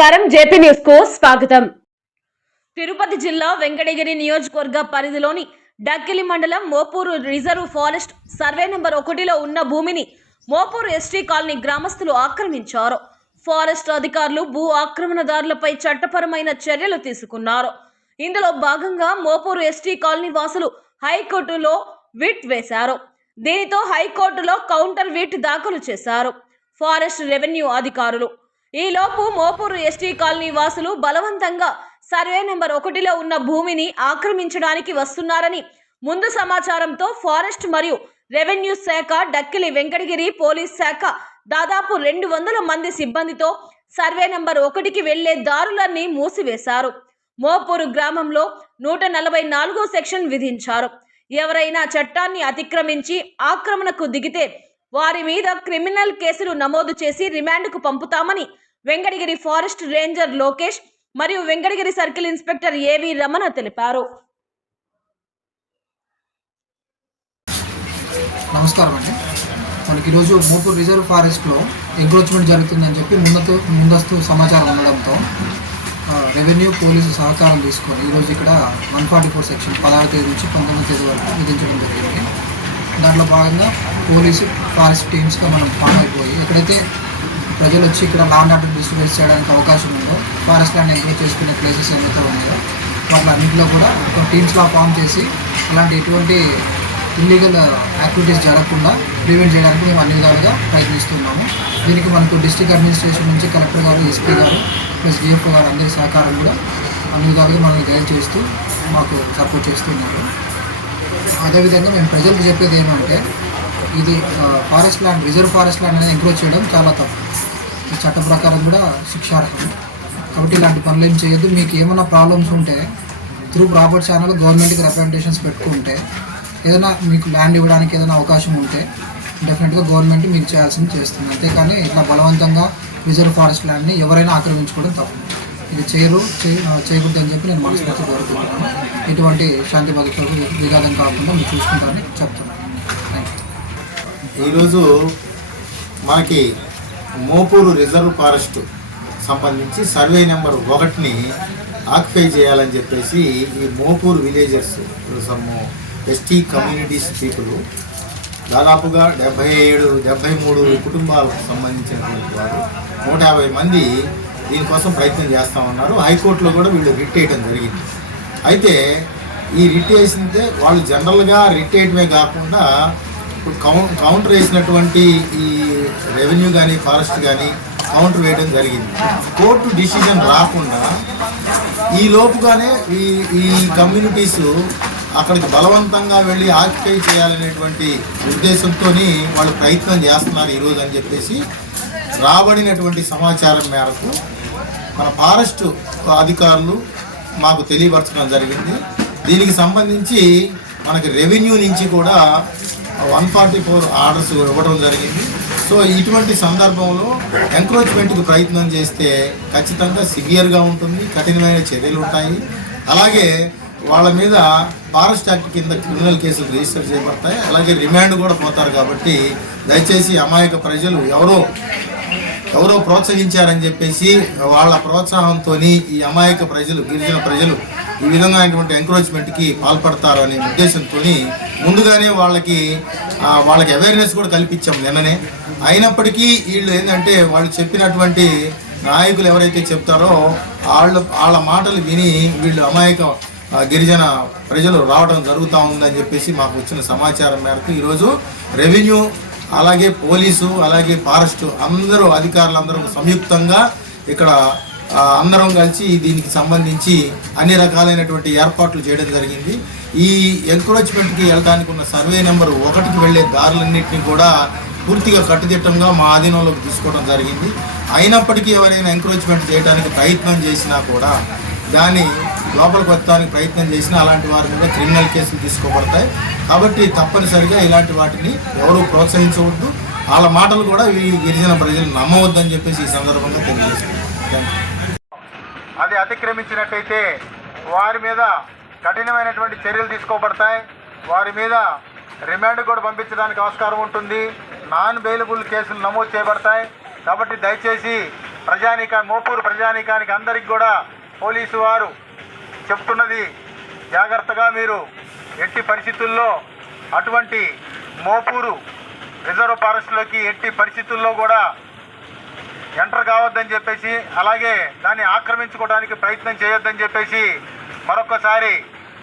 నమస్కారం. జేపీ న్యూస్కు స్వాగతం. తిరుపతి జిల్లా వెంకటగిరి నియోజకవర్గ పరిధిలోని డక్కిలి మండలం Mopuru reserve forest survey number ఒకటిలో ఉన్న భూమిని మోపూరు ఎస్టీ కాలనీ గ్రామస్తులు ఆక్రమించారు. ఫారెస్ట్ అధికారులు భూ ఆక్రమణదారులపై చట్టపరమైన చర్యలు తీసుకున్నారు. ఇందులో భాగంగా మోపూరు ఎస్టీ కాలనీ వాసులు హైకోర్టులో విట్ వేశారు. దీనితో హైకోర్టులో కౌంటర్ విట్ దాఖలు చేశారు. ఫారెస్ట్ రెవెన్యూ అధికారులు ఈలోపు మోపూరు ఎస్టీ కాలనీ వాసులు బలవంతంగా సర్వే నెంబర్ ఒకటిలో ఉన్న భూమిని ఆక్రమించడానికి వస్తున్నారని ముందు సమాచారంతో ఫారెస్ట్ మరియు రెవెన్యూ శాఖ డక్కిలి వెంకటగిరి పోలీస్ శాఖ దాదాపు రెండు వందల మంది సిబ్బందితో సర్వే నెంబర్ ఒకటికి వెళ్ళే దారులన్నీ మూసివేశారు. మోపూరు గ్రామంలో నూట నలభై నాలుగో సెక్షన్ విధించారు. ఎవరైనా చట్టాన్ని అతిక్రమించి ఆక్రమణకు దిగితే వారి మీద క్రిమినల్ కేసులు నమోదు చేసి రిమాండ్కు పంపుతామని వెంకటగిరి ఫారెస్ట్ రేంజర్ లోకేష్ మరియు వెంకటగిరి సర్కిల్ ఇన్స్పెక్టర్ ఏవి రమణ తెలిపారు. నమస్కారం అండి. మనకి ఈరోజు మూపూర్ రిజర్వ్ ఫారెస్ట్లో ఎంక్రోచ్మెంట్ జరుగుతుందని చెప్పి ముందస్తు ముందస్తు సమాచారం ఉండడంతో రెవెన్యూ పోలీసు సహకారం తీసుకొని ఈరోజు ఇక్కడ వన్ ఫార్టీ ఫోర్ సెక్షన్ పదహారు తేదీ నుంచి పంతొమ్మిది తేదీ వరకు విధించడం జరిగింది. దాంట్లో భాగంగా పోలీసు ఫారెస్ట్ టీమ్స్గా మనం ఫామ్ అయిపోయి ఎక్కడైతే ప్రజలు వచ్చి ఇక్కడ ల్యాండ్ ఆర్డర్ డిస్ట్రిబ్యూట్ చేయడానికి అవకాశం ఉందో ఫారెస్ట్ ల్యాండ్ ఎంక్రోచ్ చేసుకునే ప్లేసెస్ ఏమైతే ఉన్నాయో వాటి అన్నింటిలో కూడా ఒక టీమ్స్లో ఫామ్ చేసి అలాంటి ఎటువంటి ఇల్లీగల్ యాక్టివిటీస్ జరగకుండా ప్రివెంట్ చేయడానికి మేము అన్ని విధాలుగా ప్రయత్నిస్తున్నాము. దీనికి మనకు డిస్ట్రిక్ట్ అడ్మినిస్ట్రేషన్ నుంచి కలెక్టర్ గారు ఎస్పీ గారు ప్లస్ డిఎఫ్ఓ గారు అందరి సహకారం కూడా అన్ని విధాలుగా మనల్ని గైడ్ చేస్తూ మాకు సపోర్ట్ చేస్తున్నారు. అదేవిధంగా మేము ప్రజలకు చెప్పేది ఏమంటే ఇది forest land reserve forest land అనేది ఎంక్రోచ్ చేయడం చాలా తప్పు. ఈ చట్ట ప్రకారం కూడా శిక్షార్హం. కాబట్టి ఇలాంటి పనులు ఏం చేయొద్దు. మీకు ఏమైనా ప్రాబ్లమ్స్ ఉంటే త్రూ ప్రాపర్ ఛానల్ గవర్నమెంట్కి రిప్రజెంటేషన్స్ పెట్టుకుంటే ఏదైనా మీకు ల్యాండ్ ఇవ్వడానికి ఏదైనా అవకాశం ఉంటే డెఫినెట్గా గవర్నమెంట్ మీకు చేయాల్సింది చేస్తుంది. అంతేకాని ఇట్లా బలవంతంగా రిజర్వ్ ఫారెస్ట్ ల్యాండ్ని ఎవరైనా ఆక్రమించుకోవడం తప్పు. ఇది చేయరు చేయకూడదు అని చెప్పి నేను మనస్ఫూర్తి కోరుకుంటున్నాను. ఎటువంటి శాంతి భద్రతలకు విఘాతం కాకుండా మీరు చూసుకుంటారని చెప్తున్నాను. ఈరోజు మనకి మోపూరు రిజర్వ్ ఫారెస్ట్ సంబంధించి సర్వే నెంబర్ ఒకటిని ఆక్యుపై చేయాలని చెప్పేసి ఈ Mopuru villagers some ST communities people దాదాపుగా డెబ్బై ఏడు డెబ్బై మూడు కుటుంబాలకు సంబంధించినటువంటి వారు. నూట యాభై మంది దీనికోసం ప్రయత్నం చేస్తూ ఉన్నారు. హైకోర్టులో కూడా వీళ్ళు రిట్ వేయడం జరిగింది. అయితే ఈ రిట్ వేసిందే వాళ్ళు జనరల్గా రిట్ వేయటమే కాకుండా ఇప్పుడు కౌం కౌంటర్ వేసినటువంటి ఈ రెవెన్యూ కానీ ఫారెస్ట్ కానీ కౌంటర్ వేయడం జరిగింది. కోర్టు డిసిజన్ రాకుండా ఈ లోపుగానే ఈ ఈ కమ్యూనిటీస్ అక్కడికి బలవంతంగా వెళ్ళి ఆక్యుపై చేయాలనేటువంటి ఉద్దేశంతో వాళ్ళు ప్రయత్నం చేస్తున్నారు ఈరోజు అని చెప్పేసి రాబడినటువంటి సమాచారం మేరకు మన ఫారెస్ట్ అధికారులు మాకు తెలియపరచడం జరిగింది. దీనికి సంబంధించి మనకి రెవెన్యూ నుంచి కూడా వన్ ఫార్టీ ఫోర్ ఆర్డర్స్ ఇవ్వడం జరిగింది. సో ఇటువంటి సందర్భంలో ఎంక్రోచ్మెంట్కి ప్రయత్నం చేస్తే ఖచ్చితంగా సివియర్గా ఉంటుంది కఠినమైన చర్యలు ఉంటాయి. అలాగే వాళ్ళ మీద ఫారెస్ట్ యాక్ట్ కింద క్రిమినల్ కేసులు రిజిస్టర్ చేయబడతాయి. అలాగే రిమాండ్ కూడా పోతారు కాబట్టి దయచేసి అమాయక ప్రజలు ఎవరో ఎవరో ప్రోత్సహించారని చెప్పేసి వాళ్ళ ప్రోత్సాహంతో ఈ అమాయక ప్రజలు గిరిజన ప్రజలు ఈ విధంగా అయినటువంటి ఎంకరేజ్మెంట్కి పాల్పడతారు అనే ఉద్దేశంతో ముందుగానే వాళ్ళకి వాళ్ళకి అవేర్నెస్ కూడా కల్పించాం నిన్ననే. అయినప్పటికీ వీళ్ళు ఏంటంటే వాళ్ళు చెప్పినటువంటి నాయకులు ఎవరైతే చెప్తారో వాళ్ళ వాళ్ళ మాటలు విని వీళ్ళు అమాయక గిరిజన ప్రజలు రావడం జరుగుతూ ఉందని చెప్పేసి మాకు వచ్చిన సమాచారం మేరకు ఈరోజు రెవెన్యూ అలాగే పోలీసు అలాగే ఫారెస్ట్ అందరూ అధికారులందరూ సంయుక్తంగా ఇక్కడ అందరం కలిసి దీనికి సంబంధించి అన్ని రకాలైనటువంటి ఏర్పాట్లు చేయడం జరిగింది. ఈ ఎంక్రోచ్మెంట్కి వెళ్ళడానికి ఉన్న సర్వే నెంబర్ ఒకటికి వెళ్ళే దారులన్నింటినీ కూడా పూర్తిగా కట్టుదిట్టంగా మా ఆధీనంలోకి తీసుకోవడం జరిగింది. అయినప్పటికీ ఎవరైనా ఎంక్రోచ్మెంట్ చేయడానికి ప్రయత్నం చేసినా కూడా దాన్ని లోపలికి వచ్చడానికి ప్రయత్నం చేసినా అలాంటి వారి మీద క్రిమినల్ కేసులు తీసుకోబడతాయి. కాబట్టి తప్పనిసరిగా ఇలాంటి వాటిని ఎవరూ ప్రోత్సహించవద్దు. వాళ్ళ మాటలు కూడా ఈ గిరిజన ప్రజలు నమ్మవద్దని చెప్పేసి ఈ సందర్భంగా తెలియజేస్తున్నాను. అది అతిక్రమించినట్టయితే వారి మీద కఠినమైనటువంటి చర్యలు తీసుకోబడతాయి. వారి మీద రిమాండ్ కూడా పంపించడానికి ఆస్కారం ఉంటుంది. నాన్ బెయిలబుల్ కేసులు నమోదు చేయబడతాయి. కాబట్టి దయచేసి ప్రజానీకా మోపూరు ప్రజానికానికి అందరికి కూడా పోలీసు వారు చెప్తున్నది. జాగ్రత్తగా మీరు ఎట్టి పరిస్థితుల్లో అటువంటి మోపూరు రిజర్వ్ ఫారెస్ట్లోకి ఎట్టి పరిస్థితుల్లో కూడా ఎంటర్ కావద్దని చెప్పేసి అలాగే దాన్ని ఆక్రమించుకోవడానికి ప్రయత్నం చేయొద్దని చెప్పేసి మరొకసారి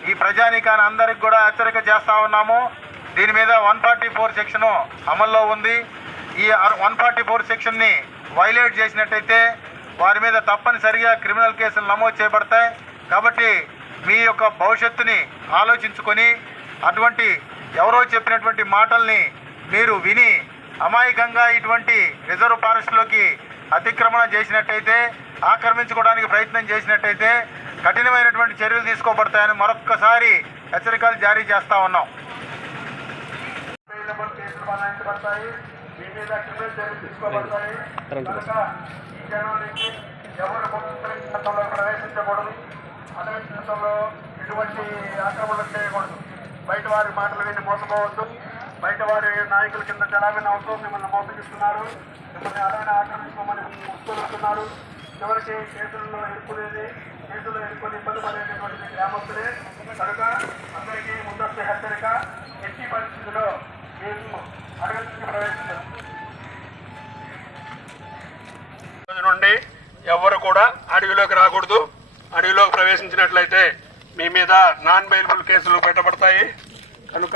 ఈ ప్రజానీకాన్ని అందరికి కూడా హెచ్చరిక చేస్తూ ఉన్నాము. దీని మీద వన్ ఫార్టీ ఫోర్ సెక్షన్ అమల్లో ఉంది. ఈ వన్ ఫార్టీ ఫోర్ సెక్షన్ని వైలేట్ చేసినట్టయితే వారి మీద తప్పనిసరిగా క్రిమినల్ కేసులు నమోదు చేయబడతాయి కాబట్టి మీ యొక్క భవిష్యత్తుని ఆలోచించుకొని అటువంటి ఎవరో చెప్పినటువంటి మాటల్ని మీరు విని అమాయకంగా ఇటువంటి రిజర్వ్ ఫారెస్ట్లోకి అతిక్రమణ చేసినట్టయితే ఆక్రమించుకోవడానికి ప్రయత్నం చేసినట్టయితే కఠినమైనటువంటి చర్యలు తీసుకోబడతాయని మరొక్కసారి హెచ్చరికలు జారీ చేస్తా ఉన్నాం. ఎవరు ప్రవేశించకూడదు. అటవీ చట్టంలో ఎటువంటి ఆక్రమణలు చేయకూడదు. బయట వారి మాటలు విని మోసపోవద్దు. బయట వారి నాయకుల కింద చలామణి అవసరం మిమ్మల్ని మోసగిస్తున్నారు. మిమ్మల్ని అలానే ఆక్రమించుకోమని ముస్తున్నారు చివరికి కేసులలో ఎదుర్కొనేది కేసులో ఎదుర్కొని ఇబ్బంది పడేటటువంటి గ్రామస్తులే. కనుక అందరికీ ముందస్తు హెచ్చరిక ఎట్టి పరిస్థితుల్లో మేము అడగడానికి ప్రవేశించాం. నుండి ఎవ్వరు కూడా అడవిలోకి రాకూడదు. అడవిలోకి ప్రవేశించినట్లయితే మీ మీద నాన్ బెయిలబుల్ కేసులు పెట్టబడతాయి. కనుక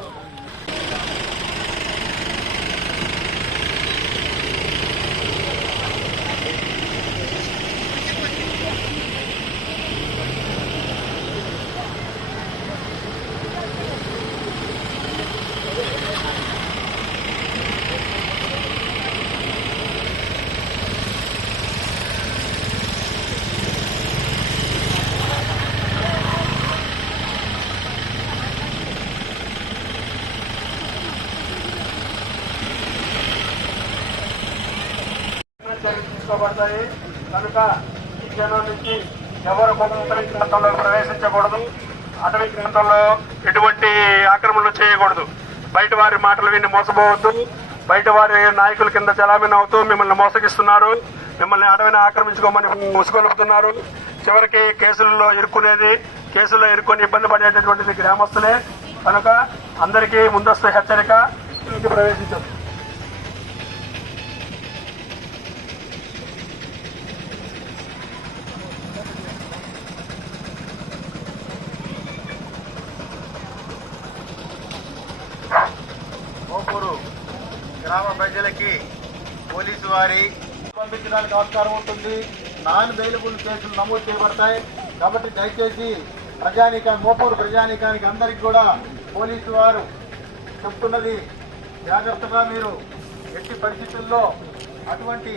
తీసుకోబడతాయి కనుక ఈ నుంచి ఎవరు అటవీ ప్రాంతంలో ప్రవేశించకూడదు. అటవీ ప్రాంతంలో ఎటువంటి ఆక్రమణలు చేయకూడదు. బయట వారి మాటలు విని మోసపోవద్దు. బయట వారి నాయకుల కింద చలామణి అవుతూ మిమ్మల్ని మోసగిస్తున్నారు. మిమ్మల్ని అడవిని ఆక్రమించుకోమని ముసుగొలుపుతున్నారు. చివరికి కేసుల్లో ఇరుక్కునేది కేసుల్లో ఇరుక్కుని ఇబ్బంది పడేటటువంటిది గ్రామస్తులే. కనుక అందరికీ ముందస్తు హెచ్చరిక ప్రవేశించదు. ప్రజలకి పోలీసు వారి పంపించడానికి ఆస్కారం ఉంటుంది. నాన్ అవైలబుల్ కేసులు నమోదు చేయబడతాయి. కాబట్టి దయచేసి ప్రజానీకా మోపూరు ప్రజానీకానికి అందరికి కూడా పోలీసు వారు చెప్తున్నది జాగ్రత్తగా మీరు ఎట్టి పరిస్థితుల్లో అటువంటి